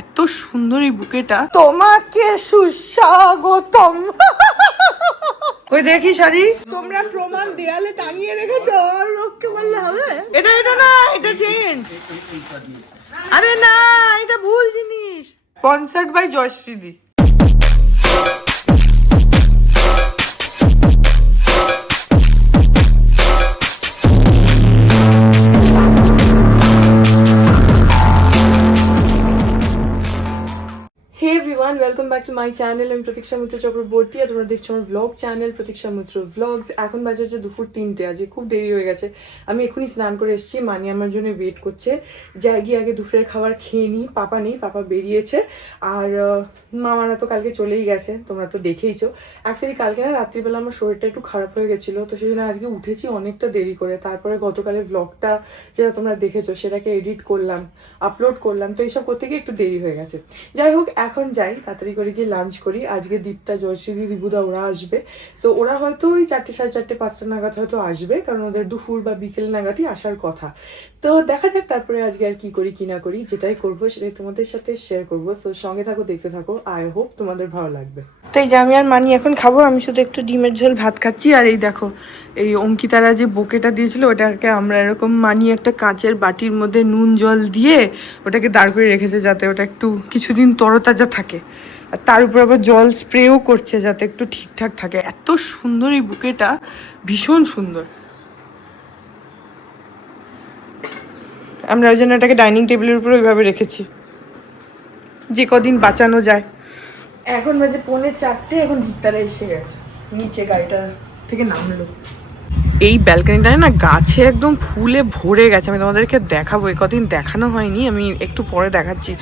এত সুন্দর এই বুকেটা। তোমাকে সুস্বাগতম। ওই দেখি শাড়ি তোমরা প্রমাণ দেয়ালে টাঙিয়ে রেখেছো, আর রক্ষে বললে হবে? এটা না, এটা চেঞ্জ। আরে না, এটা ভুল জিনিস। স্পন্সর্ড বাই জয়শ্রীদি। Welcome back to my channel. আমি প্রতীক্ষা মিত্র চক্রবর্তী আর তোমরা দেখছো আমার ব্লগ চ্যানেল প্রতীক্ষা মিত্র ব্লগস। এখন বাজে হচ্ছে দুপুর 3টে, আজকে খুব দেরি হয়ে গেছে। আমি এখনই স্নান করে এসেছি, মানি আমার জন্য ওয়েট করছে। যাই গিয়ে আগে দুপুরের খাবার খেয়ে নিই। পাপা নেই, পাপা বেরিয়েছে। আর মামারা তো কালকে চলেই গেছে, তোমরা তো দেখেইছো। অ্যাকচুয়ালি কালকে না রাত্রিবেলা আমার শরীরটা একটু খারাপ হয়ে গেছিলো, তো সেই জন্য আজকে উঠেছি অনেকটা দেরি করে। তারপরে গতকালের ব্লগটা যেটা তোমরা দেখেছো সেটাকে এডিট করলাম, আপলোড করলাম, তো এইসব করতে গিয়ে একটু দেরি হয়ে গেছে। যাই হোক, এখন যাই তাড়াতাড়ি করে গিয়ে লাঞ্চ করি। আজকে দীপ্তা, জয়শ্রী, রিবুদা ওরা আসবে। তো ওরা হয়তো ওই 4টে, সাড়ে 4টে, 5টা নাগাদ হয়তো আসবে, কারণ ওদের দুপুর বা বিকেল নাগাদই আসার কথা। তো দেখা যাক তারপরে আজকে আর কি করি কি না করি। যেটাই করবো সেটাই তোমাদের সাথে শেয়ার করবো। সো সঙ্গে থাকো, দেখতে থাকো। আই হোপ তোমাদের ভালো লাগবে। তো এই যে আমি আর মানি এখন খাবো। আমি শুধু একটু ডিমের ঝোল ভাত খাচ্ছি। আর এই দেখো, এই অঙ্কিতারা যে বোকেটা দিয়েছিল ওটাকে আমরা এরকম মানি একটা কাঁচের বাটির মধ্যে নুন জল দিয়ে ওটাকে দাঁড় করে রেখেছে, যাতে ওটা একটু কিছুদিন তরতাজা থাকে। আর তার উপর আবার জল স্প্রেও করছে যাতে একটু ঠিকঠাক থাকে। এত সুন্দর এই বুকেটা, ভীষণ সুন্দর। আমরা ওই জন্য এটাকে ডাইনিং টেবিলের উপর ওইভাবে রেখেছি, যে কদিন বাঁচানো যায়। এখন বাজে 3:45, এখন দীপ্তারা এসে গেছে, নিচে গাড়িটা থেকে নামলো। এই ব্যালকনিটায় না গাছে একদম ফুলে ভরে গেছে। আমি তোমাদেরকে দেখাবো, এই কদিন দেখানো হয়নি, আমি একটু পরে দেখাচ্ছি।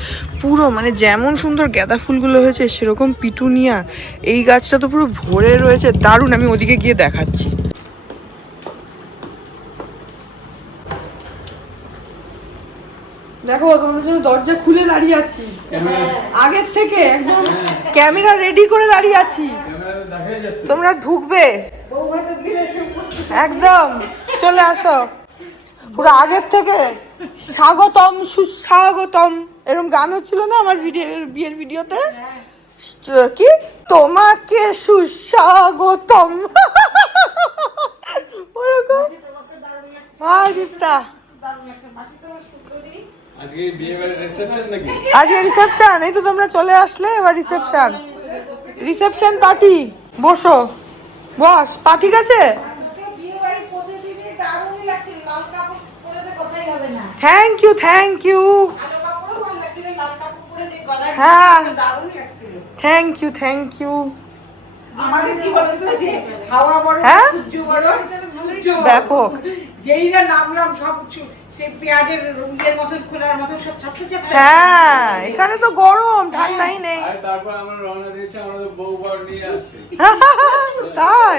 পুরো মানে যেমন সুন্দর গাঁদা ফুলগুলো হয়েছে সেরকম পিটুনিয়া এই গাছটা তো পুরো ভরে রয়েছে, দারুণ। আমি ওদিকে গিয়ে দেখাচ্ছি। দেখো, তোমাদের জন্য দরজা খুলে দাঁড়িয়ে আছি, আগের থেকে একদম ক্যামেরা রেডি করে দাঁড়িয়ে আছি। তোমরা ঢুকবে একদম, চলে আসো। পুরো আগের থেকে স্বাগতম সুস্বাগতম এরকম গান হচ্ছিল না আমার বিয়ের ভিডিওতে, কি তোমাকে সুস্বাগতম। ওরকম। হ্যাঁ দীপ্তা, আজকে রিসেপশন। এই তো তোমরা চলে আসলে, এবার রিসেপশন পার্টি। বসো, বস। পা ঠিক আছে? Thank you, thank you. হ্যাঁ, থ্যাংক ইউ, থ্যাংক ইউ। ব্যাপক। হ্যাঁ, এখানে তো গরম, ঠান্ডাই নেই। তাই?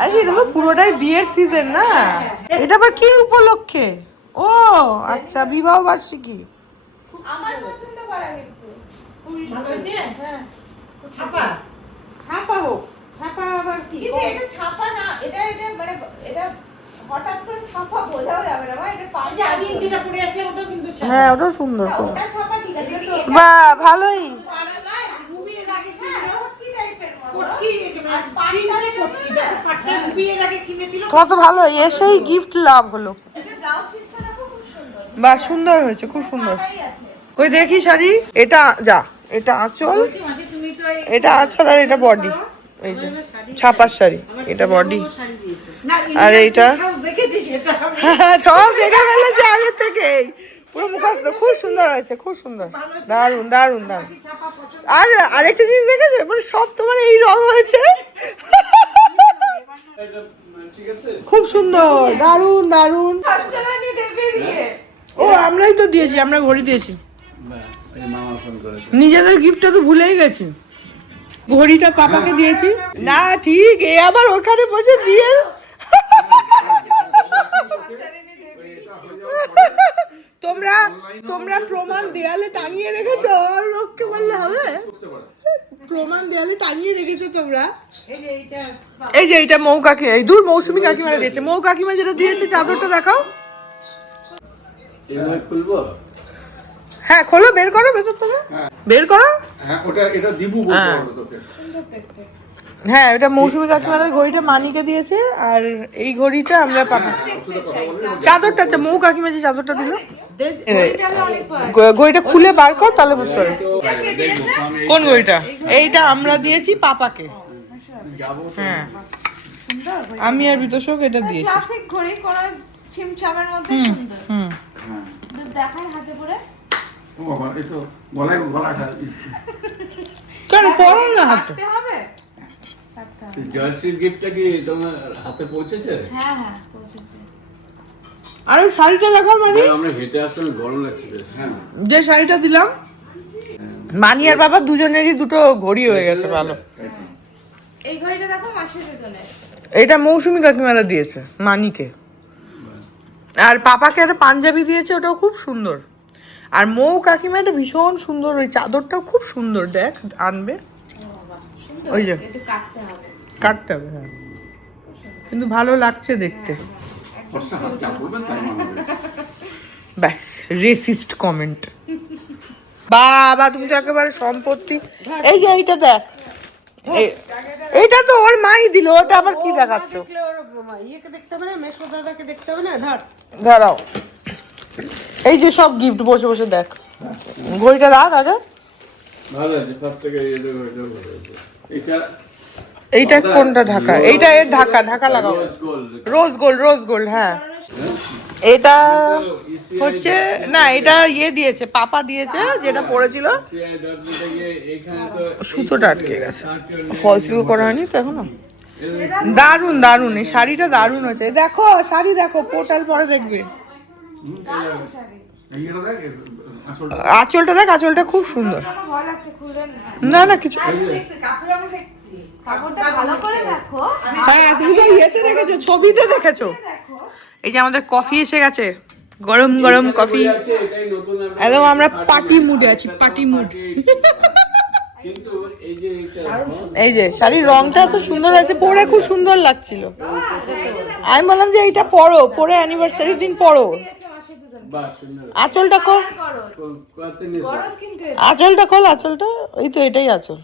আরে এটা তো পুরোটাই বিয়ের সিজন না? এটা আবার কি উপলক্ষে? ও আচ্ছা, বিবাহ বার্ষিকী। আমার পছন্দ করা কিন্তু ভালো হয়েছে। হ্যাঁ, ছাপা ছাপা হোক। ছাপা আবার কি? এটা ছাপা না, এটা মানে এটা হঠাৎ করে ছাপা বোঝাও যাবে না। এটা পাশে আগে যেটা পরে আসলে ওটাও কিন্তু ছাপা। হ্যাঁ, ওটা সুন্দর। ওটা ছাপা ঠিক আছে। বাহ, ভালোই। রুবিয়ে লাগে কি কি টাইপের মতো পটকি, আর পাটটারে পটকি দেখো, পাটটা রুবিয়ে লাগে কিনেছিল। তো ভালো, এসেই গিফট লাভ হলো। এটা ব্লাউজ পিসটা দেখো, খুব সুন্দর। বাহ, সুন্দর হয়েছে, খুব সুন্দর। ওই দেখি শাড়ি, এটা যা, এটা আঁচল, এটা আঁচল, আর এটা বডি। এই যে ছাপার শাড়ি, এটা বডি। আর এইটা সব দেখে ফেলেছে আগে থেকেই, পুরো মুখস্থ। খুব সুন্দর হয়েছে, খুব সুন্দর, দারুন দারুন দারুন। আর আরেকটা জিনিস দেখেছো, মানে সব তোমার এই রং হয়েছে। খুব সুন্দর, দারুন দারুন। ও আমরাই তো দিয়েছি, আমরা ঘড়ি দিয়েছি। নিজেদের গিফটটা তো ভুলেই গেছি। ঘড়িটা পাপাকে দিয়েছি না, ঠিক। এ আবার ওখানে বসে দিয়ে তোমরা প্রমাণ দেয়ালে টাঙিয়ে রেখেছো, আর রক্ষে বললে হবে? প্রমাণ দেয়ালে টাঙিয়ে রেখেছো তোমরা। এই যে এইটা মৌ কাকি, এই দূর মৌসুমী কাকিমারা দিয়েছে। মৌ কাকিমা যেটা দিয়েছে চাদরটা দেখাও। হ্যাঁ খোলো, বের করো ভেতর থেকে, বের করো। হ্যাঁ ওটা এটা দিবু বলতে পারো তোকে। হ্যাঁ এটা মৌসুমী কাকিমার ওই ঘড়িটা মানিকে দিয়েছে, আর এই ঘড়িটা আমরা পাবো। চাদরটা আচ্ছা মৌ কাকিমা যে চাদরটা দিল, ঘড়িটা খুলে বার কর তাহলে বুঝতে পারবে কোন ঘড়িটা। এইটা আমরা দিয়েছি পাপাকে। হ্যাঁ আমি আর বিতোষক এটা দিয়েছি। ক্লাসিক ঘড়ি কোন ছিমছামের মধ্যে সুন্দর। দেখার হাতে পরে ও বাবা এই তো গলাটা কেন পরো না হাতে হবে। জয়শ্রীর গিফটটা কি তোমার হাতে পৌঁছেছে? হ্যাঁ হ্যাঁ পৌঁছেছে। আর ওই শাড়িটা দেখাও মানে আমরা হেঁটে আসলাম, গরম লাগছে বেশ। হ্যাঁ যে শাড়িটা দিলাম মানি আর বাবা দুজনেরই দুটো ঘড়ি হয়ে গেছে ভালো। এই ঘড়িটা দেখো মাসির জন্য। এটা মৌসুমী কাকিমারা দিয়েছে মানিকে, আর পাপাকে একটা পাঞ্জাবি দিয়েছে, ওটাও খুব সুন্দর। আর মৌ কাকিমা একটা ভীষণ সুন্দর ওই চাদরটাও খুব সুন্দর, দেখ আনবে ওই যে একটু কাটতে হবে। কাটতে হবে। হ্যাঁ কিন্তু ভালো লাগছে দেখতে। ফর্সা হাত চাপ করবেন তাই মানাবে। ব্যাস রেসিস্ট কমেন্ট। বাবা তুমি তো একেবারে সম্পত্তি। এই যে এইটা দেখ, এইটা তো ওর মাই দিল, ওটা আবার কি দেখাচ্ছ? ইয়েকে দেখতে হবে না, মেশো দাদাকে দেখতে হবে না, ধর দাঁড়াও, এই যে সব গিফট বসে বসে দেখ। ঘড়িটা রাখ আগে। ভালো আছে, ফার্স্ট থেকে এটা ভালো আছে। এটা এইটা কোনটা ঢাকা? এইটা এর ঢাকা, ঢাকা লাগাও। Rose gold, rose gold. হ্যাঁ এটা হচ্ছে না, এটা ইয়ে দিয়েছে পাপা দিয়েছে, যেটা পড়েছিল সুতোটা আটকে গেছে, ফলস পিকো করা হয়নি তো এখনো। দারুন দারুন, এই শাড়িটা দারুন হয়েছে। দেখো শাড়ি দেখো, পোর্টাল পরে দেখবে। এইটা দেখ আসলটা আঁচলটা দেখ, আঁচলটা খুব সুন্দর। ভয় লাগছে খুলে না না কিছু, কাপড়টা ভালো করে দেখো। হ্যাঁ তুমি তো ইয়েতে দেখেছো, ছবিতে দেখেছো। এই যে আমাদের কফি এসে গেছে, গরম গরম কফি। এটাই নতুন একদম আমরা পার্টি মুডে আছি, পার্টি মুড। কিন্তু এই যে এই যে শাড়ির রংটা তো সুন্দর আছে, পরে খুব সুন্দর লাগছিল। আমি বললাম যে এইটা পরো, পরে অ্যানিভার্সারি দিন পরো। বাহ সুন্দর আঁচলটা খোল, কত নিয়ে গরম কিন্তু আঁচলটা খোল, আঁচলটা এই তো এটাই আঁচল।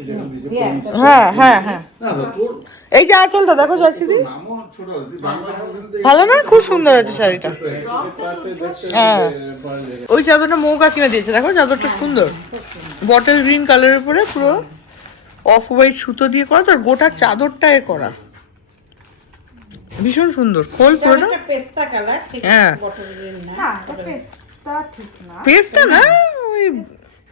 এটা কিন্তু হ্যাঁ হ্যাঁ হ্যাঁ, না তোর এই যে আঁচলটা দেখো জয়শ্রী, নামও ছোট আছে বাংলা কিন্তু ভালো না? খুব সুন্দর আছে শাড়িটা। হ্যাঁ দেখছেন ওই চাদরটা মৌ কাকিমা দিয়েছে, দেখো চাদরটা সুন্দর, বটল গ্রিন কালারের উপরে পুরো অফ হোয়াইট সুতো দিয়ে করা, তো আর গোটা চাদরটা এ করা, ভীষণ সুন্দর। খোল পুরোটা। পেস্তা কালার, ঠিক হ্যাঁ বটল গ্রিন না। না এটা পেস্তা ঠিক না। পেস্তা না, ওই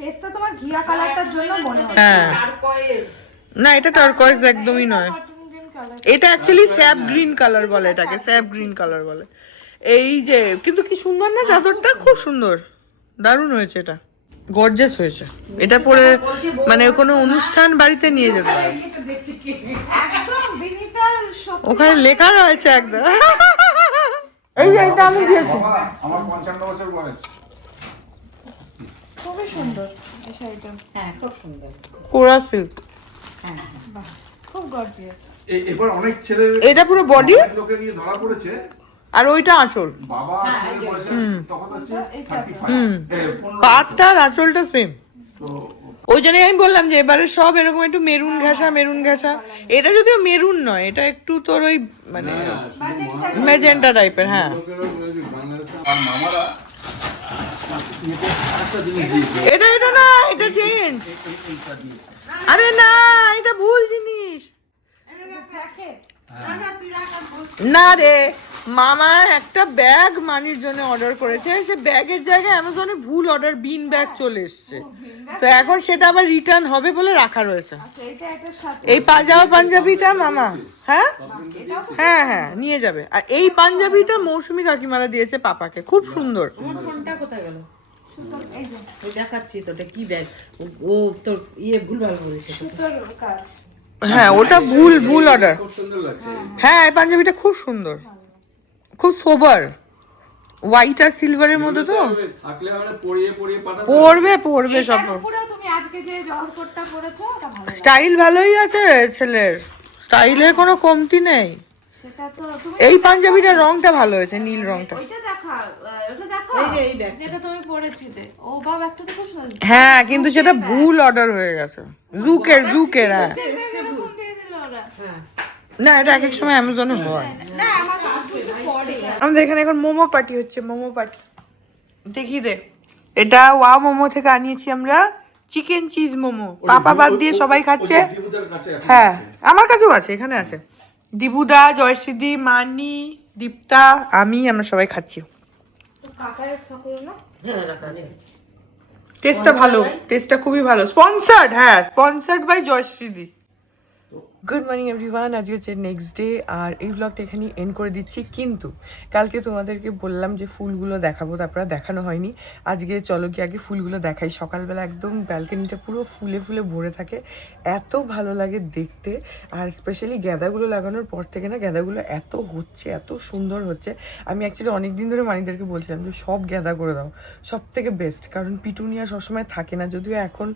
পেস্তা তোমার ঘিয়া কালারটার জন্য মনে হয়। হ্যাঁ টারকয়েজ। না এটা টারকয়েজ একদমই নয়, কটন গ্রিন কালার। এটা অ্যাকচুয়ালি স্যাপ গ্রিন কালার বলে, এটাকে স্যাপ গ্রিন কালার বলে। এই যে কিন্তু কি সুন্দর না চাদরটা, খুব সুন্দর, দারুণ হয়েছে, এটা গর্জিয়াস হয়েছে। এটা পরে মানে কোনো অনুষ্ঠান বাড়িতে নিয়ে যেতে পারে, একদম বিনিতাল সত্যি। ওখানে লেখা রয়েছে একদম। এই যে এটা আমি দিয়েছি, বাবা, আমার 55 বছর বয়স। খুবই সুন্দর এই শাড়িটা। হ্যাঁ খুব সুন্দর। কোরা সিল্ক। খুব গর্জিয়াস। এবার অনেক ছেলে এটা পুরো বডি লোকে নিয়ে ধরা পড়েছে। আর ওইটা আঁচল, বাবা ছেলে বয়সে তখন হচ্ছে 35 15 পাটটা আর আঁচলটা সেম। তো ওই জন্যই আমি বললাম যে এবারে সব এরকম একটু মেরুন ঘাসা, মেরুন ঘাসা। এটা যদিও মেরুন নয়, এটা একটু তোর ওই মানে ম্যাজেন্টা টাইপের। হ্যাঁ আর মামারা ইয়েতে আরেকটা জিনিস দিয়েছে এটা এটা না, এটা চেঞ্জ। এইটা দিয়েছে। আরে না এটা ভুল জিনিস। জ্যাকেট। না রে, মামা একটা ব্যাগ মানির জন্য অর্ডার করেছে, সে ব্যাগের জায়গায় অ্যামাজনে ভুল অর্ডার বিন ব্যাগ চলে এসছে, তো এখন সেটা আবার রিটার্ন হবে বলে রাখা রয়েছে। আচ্ছা এটা এটার সাথে এই পাজামা পাঞ্জাবিটা মামা, হ্যাঁ হ্যাঁ হ্যাঁ নিয়ে যাবে। আর এই পাঞ্জাবিটা মৌসুমী কাকিমারা দিয়েছে পাপাকে, খুব সুন্দর। আমার ফোনটা কোথায় গেল? এই যে ওই দেখাচ্ছি তো, ওটা কি ব্যাগ? ও তোর ইয়ে ভুলভাল করেছে। সুতোর কাজ। হ্যাঁ ওটা ভুল ভুল অর্ডার। খুব সুন্দর লাগছে। হ্যাঁ এই পাঞ্জাবিটা খুব সুন্দর, খুব সোবার, হোয়াইট আর সিলভারের মধ্যে তো। থাকলে আমরা পরিয়ে পরিয়ে পাঠাবো। পরবে পরবে সব, এটার উপরেও তুমি আজকে যে জহর কোটটা পরেছো ওটা ভালো লাগছে। স্টাইল ভালোই আছে ছেলের, স্টাইলের কোনো কমতি নেই। সেটা তো তুমি এই পাঞ্জাবিটার রংটা ভালো হয়েছে, নীল রংটা। ওইটা দেখা, ওটা দেখো এই যে এই ব্যাগ যেটা তুমি পরেছিলে। ও বাবা, একটা তো খুব সুন্দর। হ্যাঁ, কিন্তু সেটা ভুল অর্ডার হয়ে গেছে। জুকের হ্যাঁ। এরকম দিয়ে দিল ওরা। হ্যাঁ না, এটা এক এক সময় অ্যামাজনে হয়। না, আমার কাছে পরে। আমাদের এখানে এখন মোমো পার্টি হচ্ছে, মোমো পার্টি। দেখি দে, এটা ওয়া মোমো থেকে আনিয়েছি আমরা চিকেন চিজ মোমো। পাপা বাদ দিয়ে সবাই খাচ্ছে। দিবুদার কাছে এখন হ্যাঁ, আমার কাছেও আছে, এখানে আছে। দিবুদা, জয়শ্রীদি, মানি, দীপ্তা, আমরা সবাই খাচ্ছি। হ্যাঁ রাখা আছে। টেস্টটা ভালো, টেস্টটা খুবই ভালো। স্পন্সার্ড, হ্যাঁ, স্পন্সার্ড বাই জয়শ্রীদি। গুড মর্নিং এভরিওয়ান, আজকে হচ্ছে নেক্সট ডে, আর এই ব্লগটা এখানেই এন্ড করে দিচ্ছি। কিন্তু কালকে তোমাদেরকে বললাম যে ফুলগুলো দেখাবো, তারপরে দেখানো হয়নি। আজকে চলো কি আগে ফুলগুলো দেখাই। সকালবেলা একদম ব্যালকনিটা পুরো ফুলে ফুলে ভরে থাকে, এত ভালো লাগে দেখতে। আর স্পেশালি গাঁদাগুলো লাগানোর পর থেকে না, গাঁদাগুলো এত হচ্ছে, এত সুন্দর হচ্ছে। আমি অ্যাকচুয়ালি অনেক দিন ধরে মানিদেরকে বলছিলাম যে সব গাঁদা করে দাও, সব থেকে বেস্ট। কারণ পিটুনিয়া সবসময় থাকে না, যদিও এখন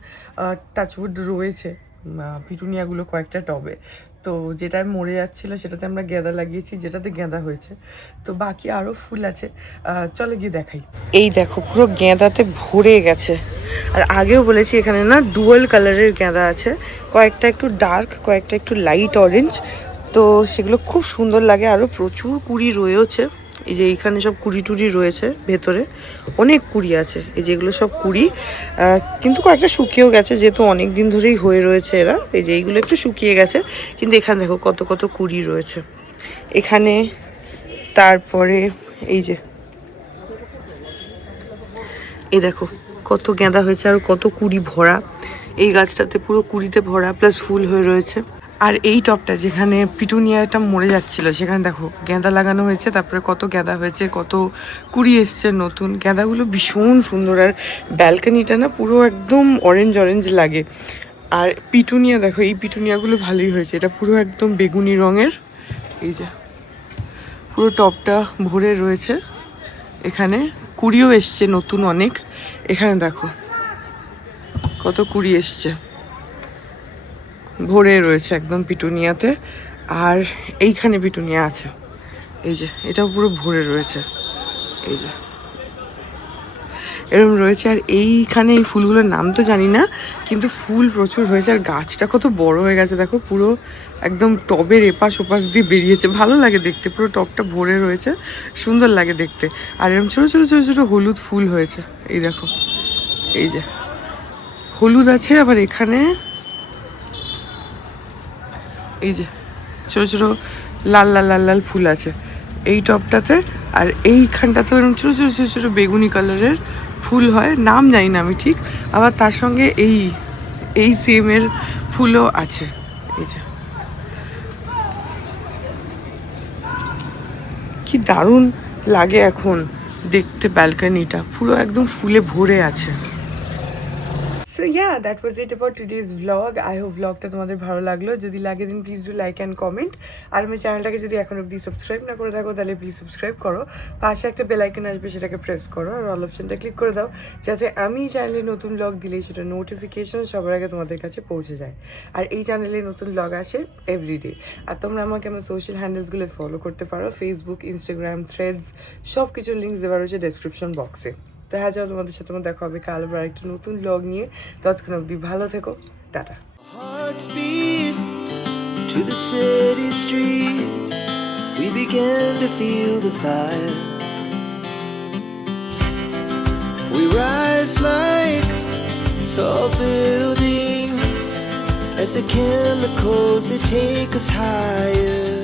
টাচউড রয়েছে পিটুনিয়াগুলো কয়েকটা টবে। তো যেটা মরে যাচ্ছিলো সেটাতে আমরা গাঁদা লাগিয়েছি, যেটাতে গাঁদা হয়েছে। তো বাকি আরও ফুল আছে, চলো গিয়ে দেখাই। এই দেখো, পুরো গাঁদাতে ভরে গেছে। আর আগেও বলেছি এখানে না ডুয়াল কালারের গাঁদা আছে, কয়েকটা একটু ডার্ক, কয়েকটা একটু লাইট অরেঞ্জ। তো সেগুলো খুব সুন্দর লাগে। আরও প্রচুর কুড়ি রয়েছে, এই যে এইখানে সব কুড়ি টুড়ি রয়েছে, ভেতরে অনেক কুড়ি আছে। এই যে এগুলো সব কুড়ি, কিন্তু কয়েকটা শুকিয়েও গেছে, যেহেতু অনেক দিন ধরেই হয়ে রয়েছে এরা। এই যে এইগুলো একটু শুকিয়ে গেছে, কিন্তু এখানে দেখো কত কত কুড়ি রয়েছে এখানে। তারপরে এই যে এই দেখো কত গাঁদা হয়েছে, আর কত কুড়ি ভরা। এই গাছটাতে পুরো কুড়িতে ভরা, প্লাস ফুল হয়ে রয়েছে। আর এই টবটা যেখানে পিটুনিয়াটা মরে যাচ্ছিল, সেখানে দেখো গাঁদা লাগানো হয়েছে, তারপরে কত গাঁদা হয়েছে, কত কুড়ি এসছে নতুন। গাঁদাগুলো ভীষণ সুন্দর, আর ব্যালকনিটা না পুরো একদম অরেঞ্জ অরেঞ্জ লাগে। আর পিটুনিয়া দেখো, এই পিটুনিয়াগুলো ভালোই হয়েছে, এটা পুরো একদম বেগুনি রঙের। এই যে পুরো টবটা ভরে রয়েছে, এখানে কুড়িও এসছে নতুন অনেক। এখানে দেখো কত কুড়ি এসছে, ভরে রয়েছে একদম পিটুনিয়াতে। আর এইখানে পিটুনিয়া আছে, এই যে এটাও পুরো ভরে রয়েছে, এই যে এরকম রয়েছে। আর এইখানে এই ফুলগুলোর নাম তো জানি না, কিন্তু ফুল প্রচুর হয়েছে। আর গাছটা কত বড় হয়ে গেছে দেখো, পুরো একদম টবের এপাশ ওপাশ দিয়ে বেরিয়েছে, ভালো লাগে দেখতে। পুরো টবটা ভরে রয়েছে, সুন্দর লাগে দেখতে। আর এরকম ছোটো ছোটো ছোটো ছোটো হলুদ ফুল হয়েছে, এই দেখো, এই যে হলুদ আছে। আবার এখানে এই যে ছোটো ছোটো লাল লাল লাল লাল ফুল আছে এই টবটাতে। আর এইখানটাতে এরকম ছোটো ছোটো ছোটো ছোটো বেগুনি কালারের ফুল হয়, নাম জানি না আমি ঠিক। আবার তার সঙ্গে এই সেমের ফুলও আছে। এই যে কি দারুণ লাগে এখন দেখতে, ব্যালকনিটা পুরো একদম ফুলে ভরে আছে। So yeah, that was it about today's vlog. I hope vlogটা তোমাদের ভালো লাগলো। যদি লাগে then please do like and comment. আর আমার চ্যানেলটাকে যদি এখন অবধি সাবস্ক্রাইব না করে থাকো, তাহলে প্লিজ সাবস্ক্রাইব করো। পাশে একটা বেল আইকন আসবে, সেটাকে প্রেস করো, আর অল অপশনটা ক্লিক করে দাও, যাতে আমি চ্যানেলে নতুন vlog দিলেই সেটা নোটিফিকেশন সবার আগে তোমাদের কাছে পৌঁছে যায়। আর এই চ্যানেলে নতুন vlog আসে এভরিডে। আর তোমরা আমাকে আমার সোশ্যাল হ্যান্ডেলসগুলো ফলো করতে পারো, ফেসবুক, ইনস্টাগ্রাম, থ্রেডস, সব কিছুর লিঙ্কস দেওয়া রয়েছে ডেসক্রিপশন বক্সে। তো হ্যাঁ, চলো তোমাদের সাথে আমার দেখা হবে কাল আবার একটা নতুন ব্লগ নিয়ে। ততক্ষণ অবধি ভালো থেকো, tata. Hearts beat to the city streets. We began to feel the fire. We rise like tall buildings as the chemicals they take us higher.